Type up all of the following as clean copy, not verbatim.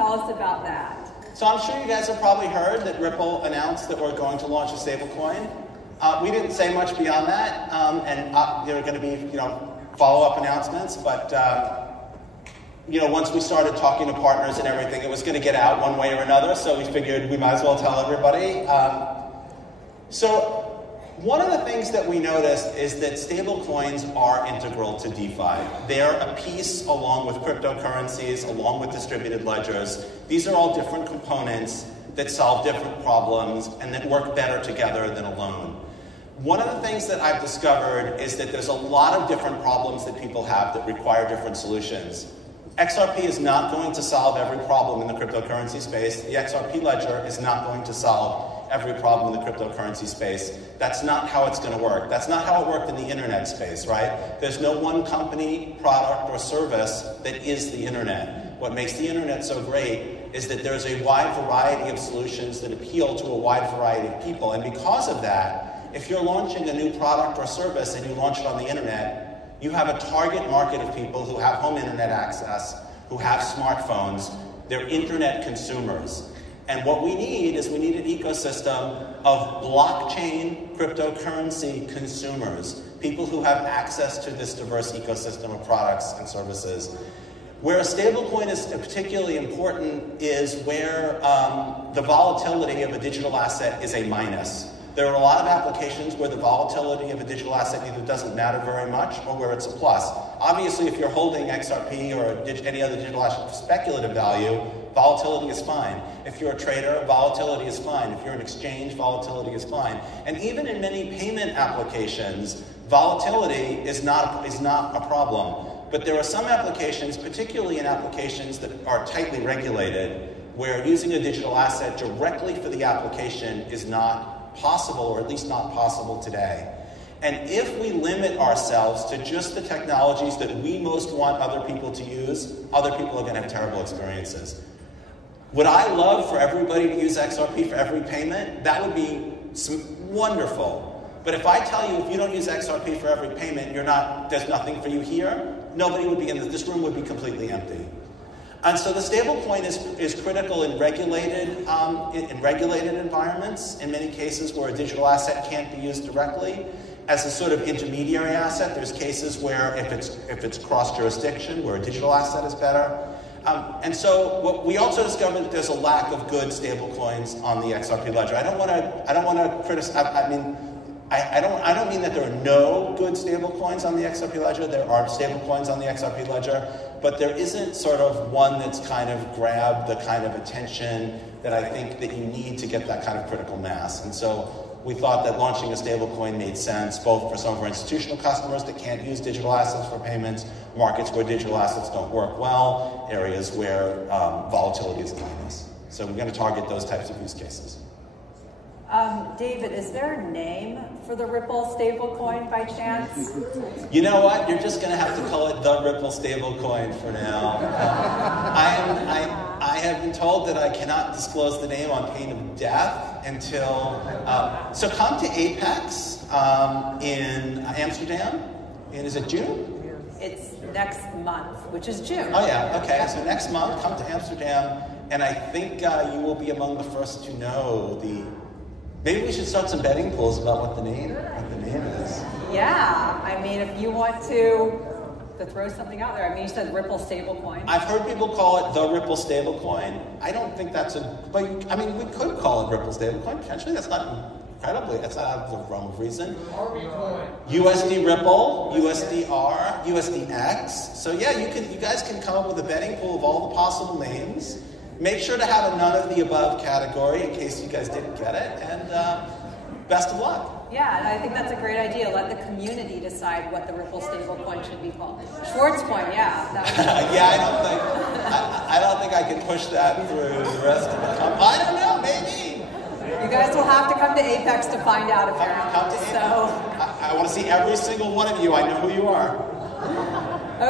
tell us about that? So I'm sure you guys have probably heard that Ripple announced that we're going to launch a stablecoin. We didn't say much beyond that, and there are going to be, follow-up announcements. But once we started talking to partners and everything, it was going to get out one way or another. So we figured we might as well tell everybody. So one of the things that we noticed is that stablecoins are integral to DeFi. They're a piece along with cryptocurrencies, along with distributed ledgers. These are all different components that solve different problems and that work better together than alone. One of the things that I've discovered is that there's a lot of different problems that people have that require different solutions. XRP is not going to solve every problem in the cryptocurrency space. The XRP ledger is not going to solve every problem in the cryptocurrency space. That's not how it's going to work. That's not how it worked in the internet space, right? There's no one company, product, or service that is the internet. What makes the internet so great is that there's a wide variety of solutions that appeal to a wide variety of people. And because of that, if you're launching a new product or service and you launch it on the internet, you have a target market of people who have home internet access, who have smartphones. They're internet consumers. And what we need is we need an ecosystem of blockchain cryptocurrency consumers, people who have access to this diverse ecosystem of products and services. Where a stablecoin is particularly important is where the volatility of a digital asset is a minus. There are a lot of applications where the volatility of a digital asset either doesn't matter very much or where it's a plus. Obviously, if you're holding XRP or any other digital asset for speculative value, volatility is fine. If you're a trader, volatility is fine. If you're an exchange, volatility is fine. And even in many payment applications, volatility is not a problem. But there are some applications, particularly in applications that are tightly regulated, where using a digital asset directly for the application is not possible, or at least not possible today. And if we limit ourselves to just the technologies that we most want other people to use, other people are going to have terrible experiences. Would I love for everybody to use XRP for every payment? That would be wonderful. But if I tell you if you don't use XRP for every payment, there's nothing for you here, nobody would be in this room would be completely empty. And so the stablecoin is critical in regulated environments, in many cases where a digital asset can't be used directly. As a sort of intermediary asset, there's cases where if it's cross-jurisdiction, where a digital asset is better. And so what we also discovered that there's a lack of good stablecoins on the XRP ledger. I don't want to criticize. I don't mean that there are no good stablecoins on the XRP ledger. There are stablecoins on the XRP ledger, but there isn't sort of one that's kind of grabbed the kind of attention that I think that you need to get that kind of critical mass. And so we thought that launching a stablecoin made sense, both for some of our institutional customers that can't use digital assets for payments, markets where digital assets don't work well, areas where volatility is minus. So we're going to target those types of use cases. David, is there a name for the Ripple stablecoin by chance? You know what? You're just going to have to call it the Ripple stablecoin for now. I have been told that I cannot disclose the name on pain of death until... so come to Apex in Amsterdam. And is it June? It's next month, which is June. Oh yeah, okay. So next month, come to Amsterdam, and I think you will be among the first to know the... Maybe we should start some betting pools about what the name is. Yeah, I mean, if you want to throw something out there. I mean, you said Ripple stablecoin. I've heard people call it the Ripple stablecoin. I don't think that's but I mean, we could call it Ripple stablecoin. Potentially, that's not incredibly, that's not out of the realm of reason. USD Ripple, USDR, USDX. So yeah, you guys can come up with a betting pool of all the possible names. Make sure to have a none of the above category in case you guys didn't get it, and best of luck. Yeah, and I think that's a great idea. Let the community decide what the Ripple stablecoin should be called. Schwartz coin, yeah. Yeah, I don't think I can push that through the rest of the company. I don't know, maybe. You guys will have to come to Apex to find out, apparently. Come to Apex. I want to see every single one of you. I know who you are.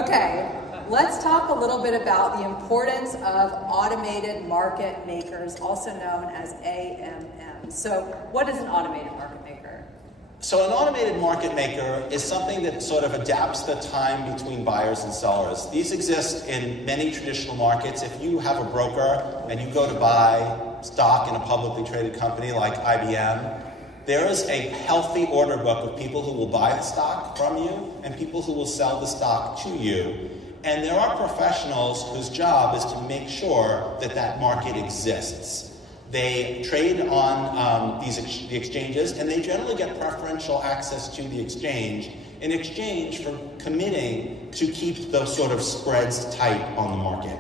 Okay. Let's talk a little bit about the importance of automated market makers, also known as AMM. So what is an automated market maker? So an automated market maker is something that sort of adapts the time between buyers and sellers. These exist in many traditional markets. If you have a broker and you go to buy stock in a publicly traded company like IBM, there is a healthy order book of people who will buy the stock from you and people who will sell the stock to you. And there are professionals whose job is to make sure that that market exists. They trade on the exchanges, and they generally get preferential access to the exchange in exchange for committing to keep those sort of spreads tight on the market.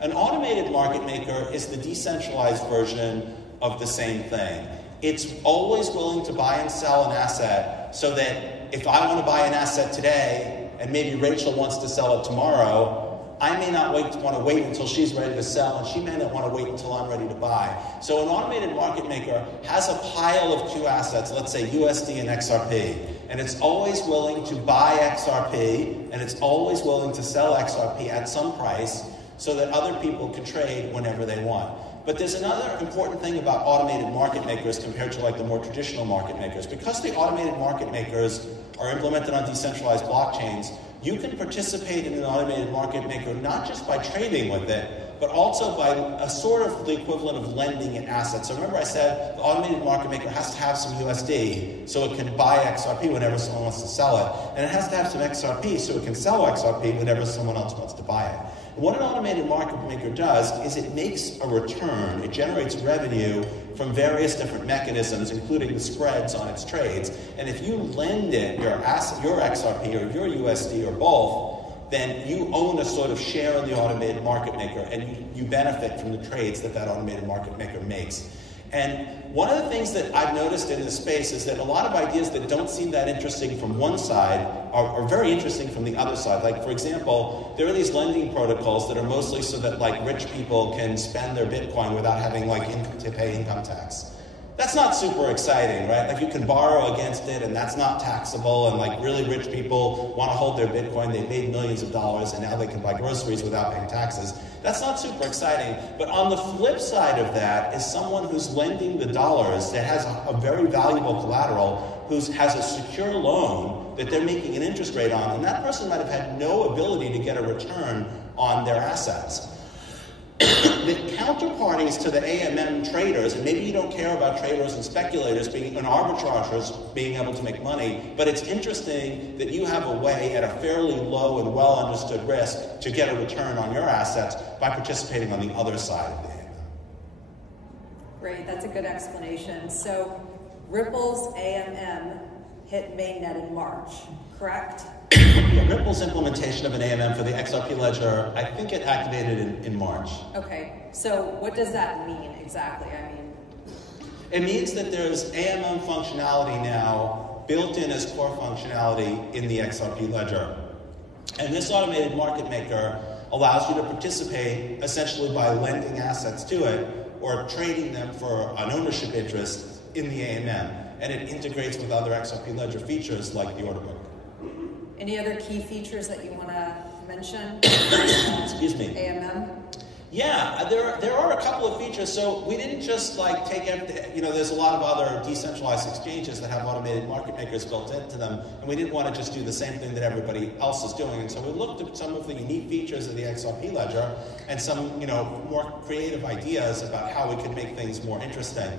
An automated market maker is the decentralized version of the same thing. It's always willing to buy and sell an asset so that if I want to buy an asset today and maybe Rachel wants to sell it tomorrow, I may not want to wait until she's ready to sell, and she may not want to wait until I'm ready to buy. So an automated market maker has a pile of two assets, let's say USD and XRP, and it's always willing to buy XRP, and it's always willing to sell XRP at some price so that other people can trade whenever they want. But there's another important thing about automated market makers compared to like the more traditional market makers. Because the automated market makers are implemented on decentralized blockchains, you can participate in an automated market maker not just by trading with it, but also by a sort of the equivalent of lending it assets. So remember I said the automated market maker has to have some USD so it can buy XRP whenever someone wants to sell it. And it has to have some XRP so it can sell XRP whenever someone else wants to buy it. And what an automated market maker does is it makes a return. It generates revenue from various different mechanisms, including the spreads on its trades. And if you lend it your asset, your XRP or your USD or both, then you own a sort of share in the automated market maker, and you benefit from the trades that that automated market maker makes. And one of the things that I've noticed in this space is that a lot of ideas that don't seem that interesting from one side are very interesting from the other side. Like, for example, there are these lending protocols that are mostly so that like rich people can spend their Bitcoin without having like to pay income tax. That's not super exciting, right? Like you can borrow against it and that's not taxable, and like really rich people want to hold their Bitcoin, they've made millions of dollars and now they can buy groceries without paying taxes. That's not super exciting. But on the flip side of that is someone who's lending the dollars that has a very valuable collateral, who has a secure loan that they're making an interest rate on, and that person might have had no ability to get a return on their assets. The counterparties to the AMM traders, and maybe you don't care about traders and speculators and arbitrageurs being able to make money, but it's interesting that you have a way at a fairly low and well understood risk to get a return on your assets by participating on the other side of the AMM. Great, that's a good explanation. So Ripple's AMM hit mainnet in March, correct? Yeah, Ripple's implementation of an AMM for the XRP ledger, I think it activated in March. Okay, so what does that mean exactly? I mean, it means that there's AMM functionality now built in as core functionality in the XRP ledger. And this automated market maker allows you to participate essentially by lending assets to it or trading them for an ownership interest in the AMM. And it integrates with other XRP ledger features like the order book. Any other key features that you want to mention? Excuse me. AMM? Yeah, there are a couple of features. So we didn't just like take everything, there's a lot of other decentralized exchanges that have automated market makers built into them, and we didn't want to just do the same thing that everybody else is doing. And so we looked at some of the unique features of the XRP ledger and some, more creative ideas about how we could make things more interesting.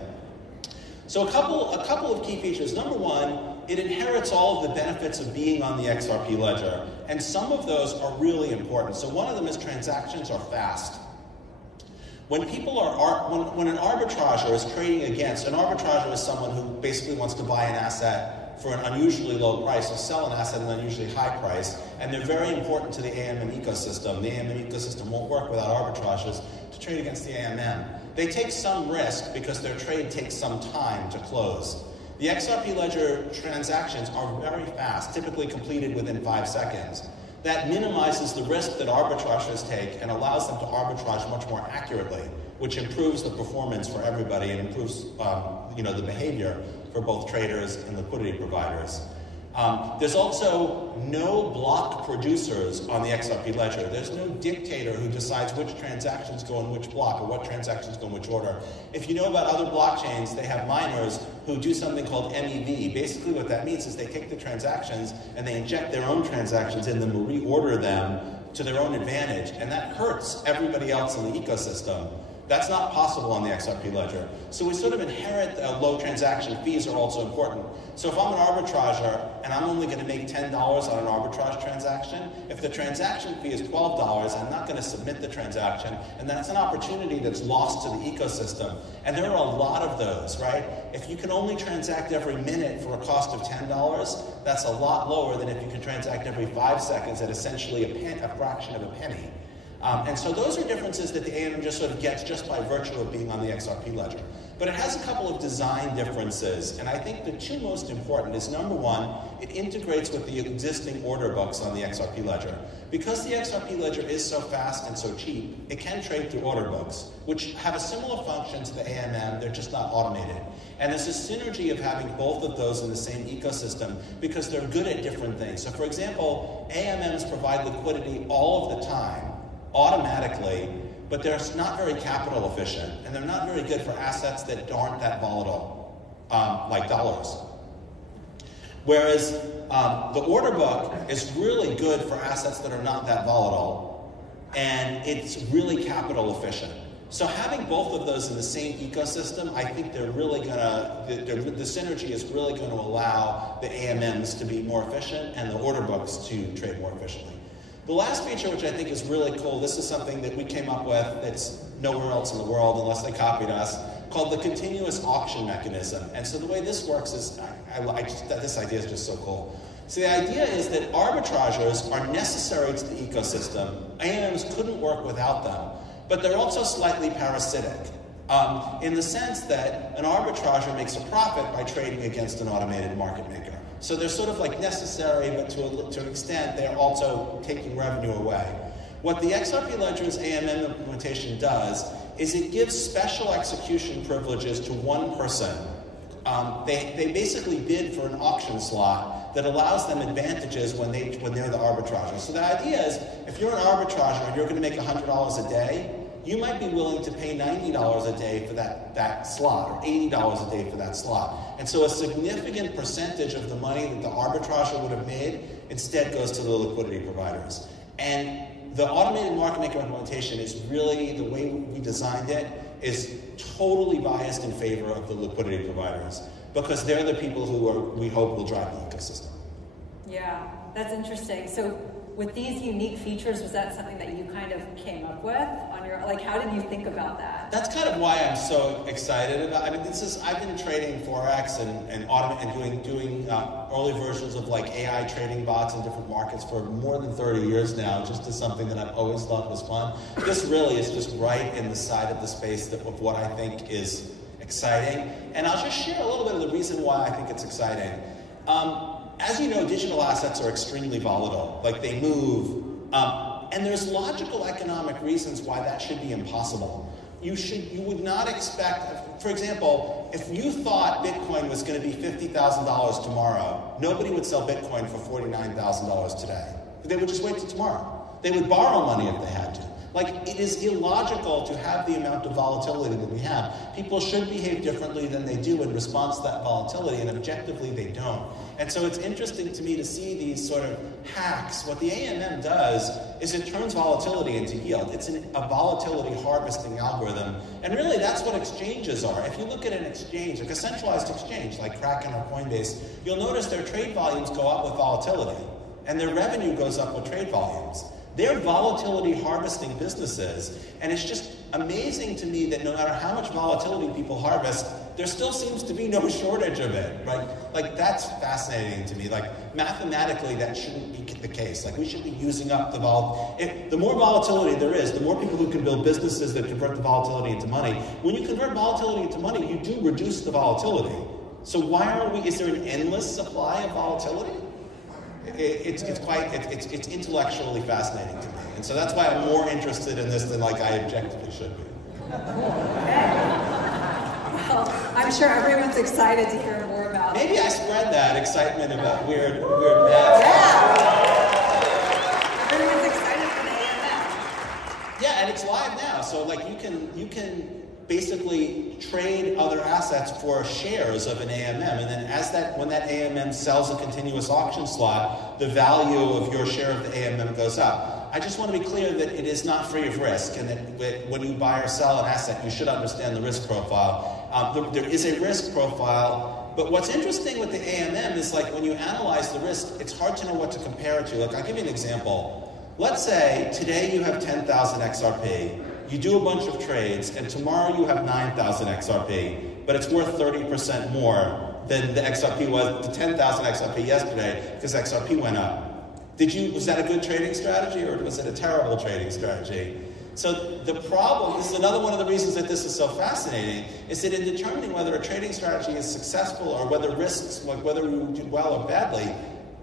So a couple of key features. Number one, it inherits all of the benefits of being on the XRP ledger, and some of those are really important. So one of them is transactions are fast. When when an arbitrager is trading against, an arbitrager is someone who basically wants to buy an asset for an unusually low price or sell an asset at an unusually high price, and they're very important to the AMM ecosystem. The AMM ecosystem won't work without arbitrageurs to trade against the AMM. They take some risk because their trade takes some time to close. The XRP ledger transactions are very fast, typically completed within 5 seconds. That minimizes the risk that arbitrageurs take and allows them to arbitrage much more accurately, which improves the performance for everybody and improves the behavior for both traders and liquidity providers. There's also no block producers on the XRP ledger. There's no dictator who decides which transactions go in which block or what transactions go in which order. If you know about other blockchains, they have miners who do something called MEV. Basically what that means is they take the transactions and they inject their own transactions in them or reorder them to their own advantage, and that hurts everybody else in the ecosystem. That's not possible on the XRP ledger. So we sort of inherit low transaction fees are also important. So if I'm an arbitrager and I'm only going to make $10 on an arbitrage transaction, if the transaction fee is $12, I'm not going to submit the transaction, and that's an opportunity that's lost to the ecosystem. And there are a lot of those, right? If you can only transact every minute for a cost of $10, that's a lot lower than if you can transact every 5 seconds at essentially a fraction of a penny. And so those are differences that the AMM just sort of gets just by virtue of being on the XRP ledger. But it has a couple of design differences, and I think the two most important is, number one, it integrates with the existing order books on the XRP ledger. Because the XRP ledger is so fast and so cheap, it can trade through order books, which have a similar function to the AMM, they're just not automated. And there's a synergy of having both of those in the same ecosystem because they're good at different things. So for example, AMMs provide liquidity all of the time, automatically, but they're not very capital efficient, and they're not very good for assets that aren't that volatile, like dollars. Whereas the order book is really good for assets that are not that volatile, and it's really capital efficient. So having both of those in the same ecosystem, I think they're really gonna, the synergy is really going to allow the AMMs to be more efficient and the order books to trade more efficiently. The last feature, which I think is really cool, this is something that we came up with that's nowhere else in the world unless they copied us, called the continuous auction mechanism. And so the way this works is, this idea is just so cool. So the idea is that arbitrageurs are necessary to the ecosystem. AMMs couldn't work without them, but they're also slightly parasitic. In the sense that an arbitrager makes a profit by trading against an automated market maker. So they're sort of like necessary, but to an extent, they're also taking revenue away. What the XRP Ledger's AMM implementation does is it gives special execution privileges to one person. They basically bid for an auction slot that allows them advantages when they're the arbitrager. So the idea is, if you're an arbitrager and you're going to make $100 a day, you might be willing to pay $90 a day for that slot, or $80 a day for that slot. And so a significant percentage of the money that the arbitrager would have made instead goes to the liquidity providers. And the automated market maker implementation is really, the way we designed it, is totally biased in favor of the liquidity providers, because they're the people who we hope will drive the ecosystem. Yeah, that's interesting. So with these unique features, was that something that you kind of came up with on your, like, how did you think about that? That's kind of why I'm so excited about, I mean, I've been trading Forex and doing early versions of like AI trading bots in different markets for more than 30 years now, just as something that I've always thought was fun. This really is just right in the side of the space of what I think is exciting. And I'll just share a little bit of the reason why I think it's exciting. As you know, digital assets are extremely volatile, like they move, and there's logical economic reasons why that should be impossible. You would not expect, for example, if you thought Bitcoin was going to be $50,000 tomorrow, nobody would sell Bitcoin for $49,000 today. They would just wait till tomorrow. They would borrow money if they had to. Like, it is illogical to have the amount of volatility that we have. People should behave differently than they do in response to that volatility, and objectively they don't. And so it's interesting to me to see these sort of hacks. What the AMM does is it turns volatility into yield. It's a volatility harvesting algorithm. And really that's what exchanges are. If you look at an exchange, like a centralized exchange, like Kraken or Coinbase, you'll notice their trade volumes go up with volatility, and their revenue goes up with trade volumes. They're volatility harvesting businesses, and it's just amazing to me that no matter how much volatility people harvest, there still seems to be no shortage of it, right? Like, that's fascinating to me. Like, mathematically, that shouldn't be the case. Like, we should be using up the the more volatility there is, the more people who can build businesses that convert the volatility into money. When you convert volatility into money, you do reduce the volatility. So is there an endless supply of volatility? It's intellectually fascinating to me, and so that's why I'm more interested in this than like I objectively should be. Okay. Well, I'm sure everyone's excited to hear more about Maybe I spread that excitement about weird math. Yeah. Everyone's excited for the AMM. Yeah, and it's live now. So like you can basically trade other assets for shares of an AMM, and then when that AMM sells a continuous auction slot, the value of your share of the AMM goes up. I just want to be clear that it is not free of risk, and that when you buy or sell an asset, you should understand the risk profile. There is a risk profile, but what's interesting with the AMM is like when you analyze the risk, it's hard to know what to compare it to. Like I'll give you an example. Let's say today you have 10,000 XRP. You do a bunch of trades, and tomorrow you have 9,000 XRP, but it's worth 30% more than the XRP was, the 10,000 XRP yesterday, because XRP went up. Was that a good trading strategy, or was it a terrible trading strategy? So the problem, this is another one of the reasons that this is so fascinating, is that in determining whether a trading strategy is successful or whether risks, like whether you do well or badly,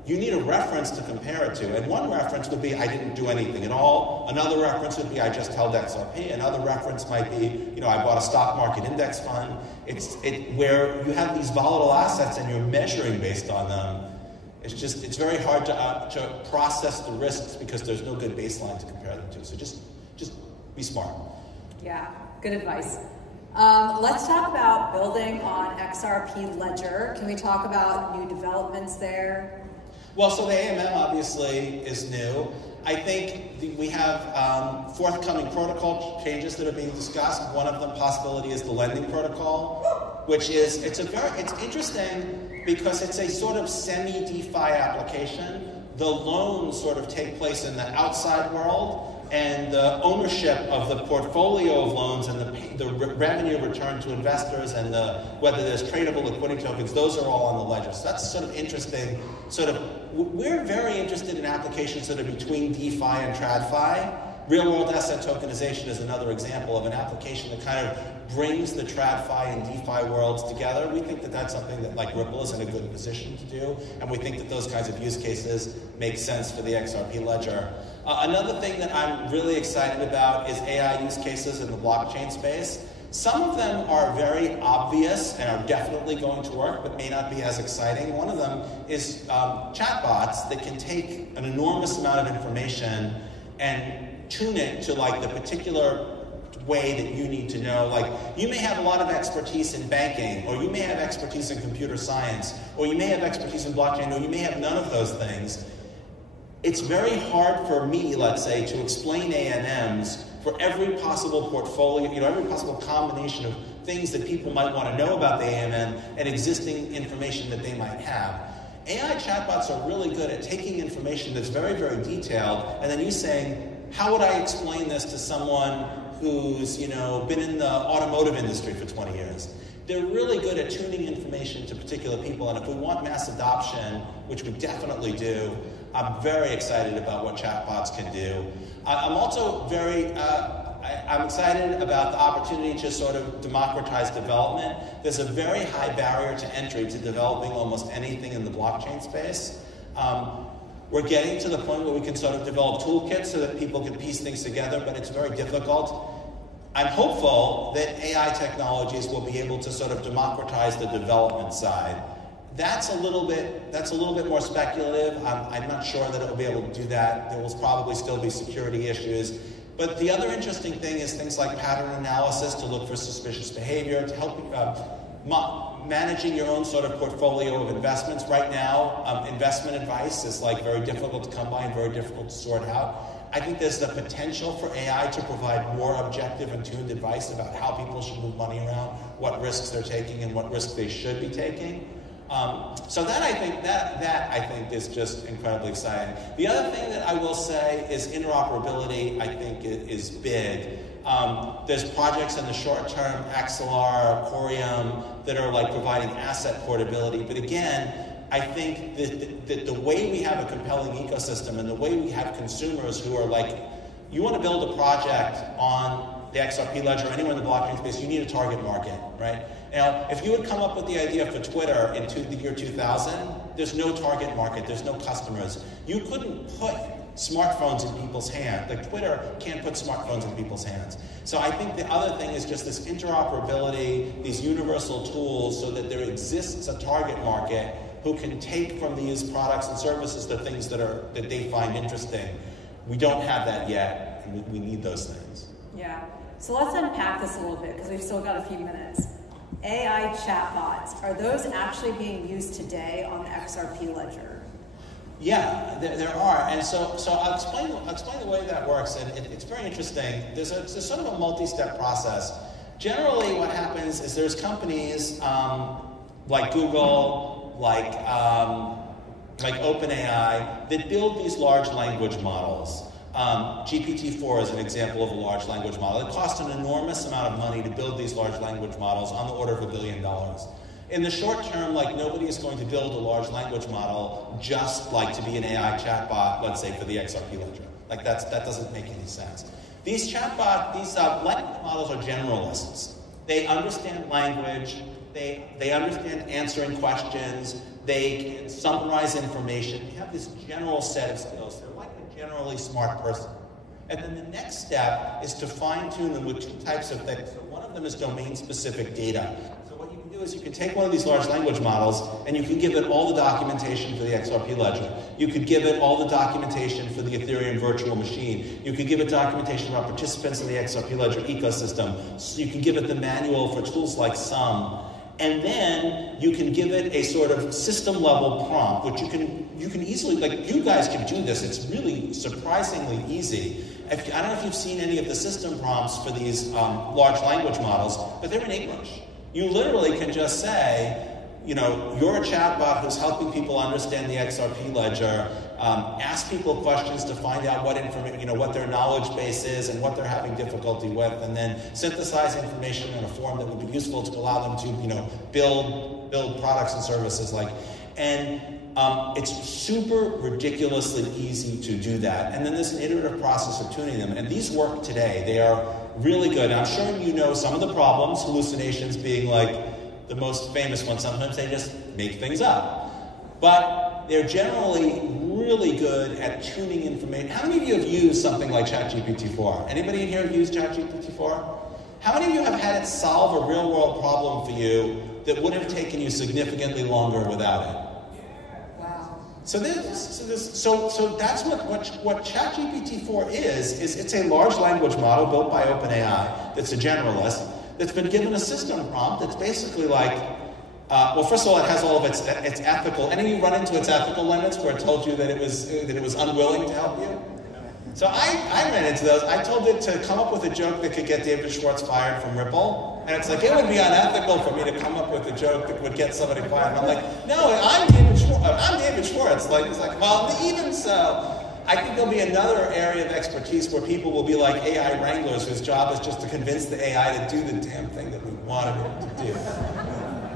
you need a reference to compare it to. And one reference would be, I didn't do anything at all. Another reference would be, I just held XRP. Another reference might be, I bought a stock market index fund. Where you have these volatile assets and you're measuring based on them. It's very hard to process the risks because there's no good baseline to compare them to. So just be smart. Yeah, good advice. Let's talk about building on XRP Ledger. Can we talk about new developments there? Well, so the AMM obviously is new. I think we have forthcoming protocol changes that are being discussed. One of them possibility is the lending protocol, which is, it's interesting because it's a sort of semi-DeFi application. The loans sort of take place in the outside world, and the ownership of the portfolio of loans and the revenue return to investors and whether there's tradable liquidity tokens, those are all on the ledger. So that's sort of interesting. We're very interested in applications that are between DeFi and TradFi. Real-world asset tokenization is another example of an application that kind of brings the TradFi and DeFi worlds together. We think that that's something that like Ripple is in a good position to do, and we think that those kinds of use cases make sense for the XRP ledger. Another thing that I'm really excited about is AI use cases in the blockchain space. Some of them are very obvious and are definitely going to work, but may not be as exciting. One of them is chatbots that can take an enormous amount of information and tune it to like the particular way that you need to know. Like you may have a lot of expertise in banking, or you may have expertise in computer science, or you may have expertise in blockchain, or you may have none of those things. It's very hard for me, let's say, to explain AMMs for every possible portfolio, every possible combination of things that people might want to know about the AMM and existing information that they might have. AI chatbots are really good at taking information that's very, very detailed, and then you saying, how would I explain this to someone who's, been in the automotive industry for 20 years? They're really good at tuning information to particular people, and if we want mass adoption, which we definitely do, I'm very excited about what chatbots can do. I'm also I'm excited about the opportunity to sort of democratize development. There's a very high barrier to entry to developing almost anything in the blockchain space. We're getting to the point where we can sort of develop toolkits so that people can piece things together, but it's very difficult. I'm hopeful that AI technologies will be able to sort of democratize the development side. That's a little bit more speculative. I'm not sure that it will be able to do that. There will probably still be security issues. But the other interesting thing is things like pattern analysis to look for suspicious behavior, to help managing your own sort of portfolio of investments. Right now, investment advice is like very difficult to come by and very difficult to sort out. I think there's the potential for AI to provide more objective and tuned advice about how people should move money around, what risks they're taking, and what risks they should be taking. So that I think is just incredibly exciting. The other thing that I will say is interoperability. I think is big. There's projects in the short term, Axelar, Corium, that are like providing asset portability. But again, I think that the way we have a compelling ecosystem and the way we have consumers who are like, you want to build a project on the XRP ledger or anywhere in the blockchain space, you need a target market, right? Now, if you had come up with the idea for Twitter in the year 2000, there's no target market, there's no customers. You couldn't put smartphones in people's hands. Like Twitter can't put smartphones in people's hands. So I think the other thing is just this interoperability, these universal tools, so that there exists a target market who can take from these products and services the things that they find interesting. We don't have that yet, and we need those things. Yeah. So let's unpack this a little bit, because we've still got a few minutes. AI chatbots, are those actually being used today on the XRP ledger? Yeah, there are, and so I'll explain the way that works, and it's very interesting. There's sort of a multi-step process. Generally, what happens is there's companies like Google, like OpenAI, that build these large language models. GPT-4 is an example of a large language model. It costs an enormous amount of money to build these large language models, on the order of $1 billion. In the short term, like, nobody is going to build a large language model just like to be an AI chatbot, let's say, for the XRP ledger. Like, that doesn't make any sense. These language models are generalists. They understand language. They understand answering questions. They can summarize information. They have this general set of skills. They're like a generally smart person. And then the next step is to fine-tune them with two types of things. So one of them is domain-specific data. So what you can do is you can take one of these large language models and you can give it all the documentation for the XRP ledger. You could give it all the documentation for the Ethereum virtual machine. You could give it documentation about participants in the XRP ledger ecosystem. So you can give it the manual for tools like Sum. And then you can give it a sort of system-level prompt, which you can easily, like, you guys can do this. It's really surprisingly easy. I don't know if you've seen any of the system prompts for these large language models, but they're in English. You literally can just say, you know, you're a chatbot who's helping people understand the XRP ledger, ask people questions to find out what information, you know, what their knowledge base is and what they're having difficulty with, and then synthesize information in a form that would be useful to allow them to, you know, build products and services like. And it's super ridiculously easy to do that. And then there's an iterative process of tuning them. And these work today. They are really good. And I'm sure you know some of the problems, hallucinations being like the most famous one. Sometimes they just make things up. But they're generally really good at tuning information. How many of you have used something like ChatGPT-4? Anybody in here have used ChatGPT-4? How many of you have had it solve a real-world problem for you that would have taken you significantly longer without it? So that's what ChatGPT-4 is it's a large language model built by OpenAI that's a generalist, that's been given a system prompt that's basically like, well, first of all, it has all of its ethical. Any of you run into its ethical limits where it told you that it was unwilling to help you? So I ran into those. I told it to come up with a joke that could get David Schwartz fired from Ripple. And it's like, it would be unethical for me to come up with a joke that would get somebody fired. And I'm like, no, I'm David Schwartz. Like, it's like, well, even so, I think there'll be another area of expertise where people will be like AI wranglers whose job is just to convince the AI to do the damn thing that we wanted it to do.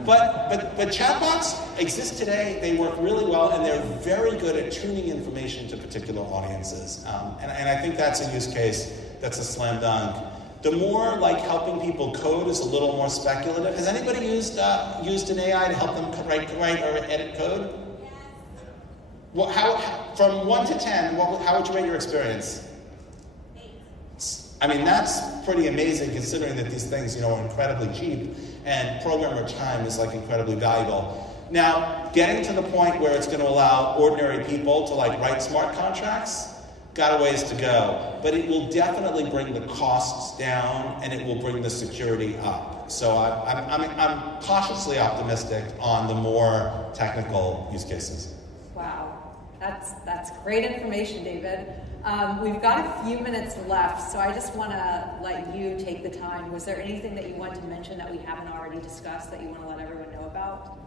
But chatbots exist today. They work really well, and they're very good at tuning information to particular audiences. And I think that's a use case that's a slam dunk. The more like helping people code is a little more speculative. Has anybody used an AI to help them write or edit code? Well, from 1 to 10, how would you rate your experience? 8. I mean, that's pretty amazing considering that these things, you know, are incredibly cheap and programmer time is like incredibly valuable. Now, getting to the point where it's going to allow ordinary people to like write smart contracts, got a ways to go, but it will definitely bring the costs down and it will bring the security up. So I'm cautiously optimistic on the more technical use cases. Wow, that's great information, David. We've got a few minutes left, so I just want to let you take the time. Was there anything that you want to mention that we haven't already discussed that you want to let everyone know about?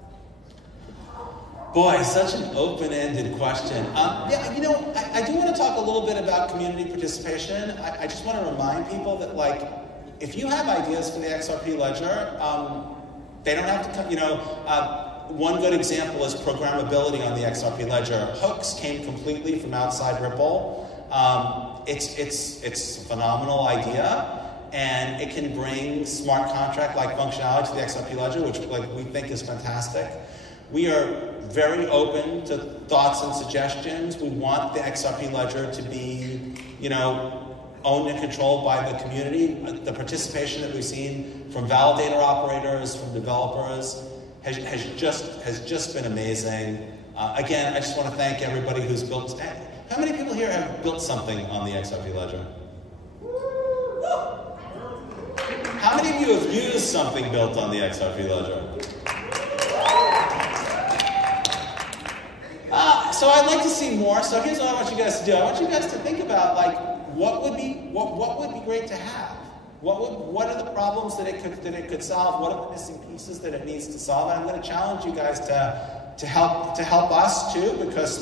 Boy, such an open-ended question. Yeah, you know, I do want to talk a little bit about community participation. I just want to remind people that, like, if you have ideas for the XRP ledger, they don't have to come, you know, one good example is programmability on the XRP ledger. Hooks came completely from outside Ripple. It's a phenomenal idea, and it can bring smart contract-like functionality to the XRP ledger, which we think is fantastic. We are very open to thoughts and suggestions. We want the XRP ledger to be, owned and controlled by the community. The participation that we've seen from validator operators, from developers, has just been amazing. Again, I just want to thank everybody who's built. How many people here have built something on the XRP ledger? How many of you have used something built on the XRP ledger? So I'd like to see more. So here's what I want you guys to do. I want you guys to think about what would be great to have. What are the problems that it could solve? What are the missing pieces that it needs to solve? And I'm going to challenge you guys to help us too, because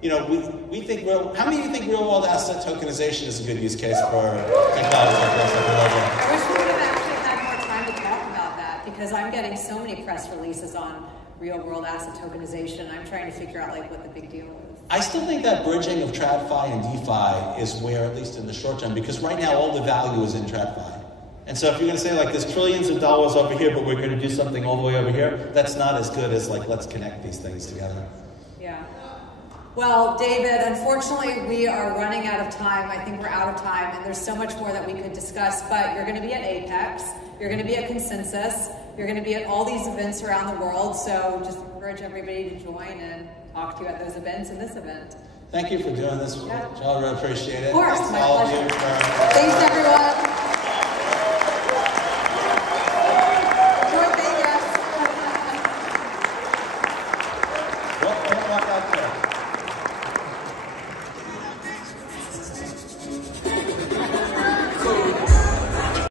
we think how many of you think real world asset tokenization is a good use case for technology like this? I wish we would have actually had more time to talk about that, because I'm getting so many press releases on real world asset tokenization. I'm trying to figure out what the big deal is. I still think that bridging of TradFi and DeFi is where, at least in the short term, because right now all the value is in TradFi. And so if you're going to say there's trillions of dollars over here, but we're going to do something all the way over here, that's not as good as let's connect these things together. Yeah. Well, David, unfortunately, we are running out of time. I think we're out of time, and there's so much more that we could discuss, but you're going to be at Apex, you're going to be at Consensus, you're going to be at all these events around the world, so just encourage everybody to join and talk to you at those events and this event. Thank you for doing this. Yeah. I really appreciate it. Of course, Thanks my to all pleasure. of you for... Thanks, everyone.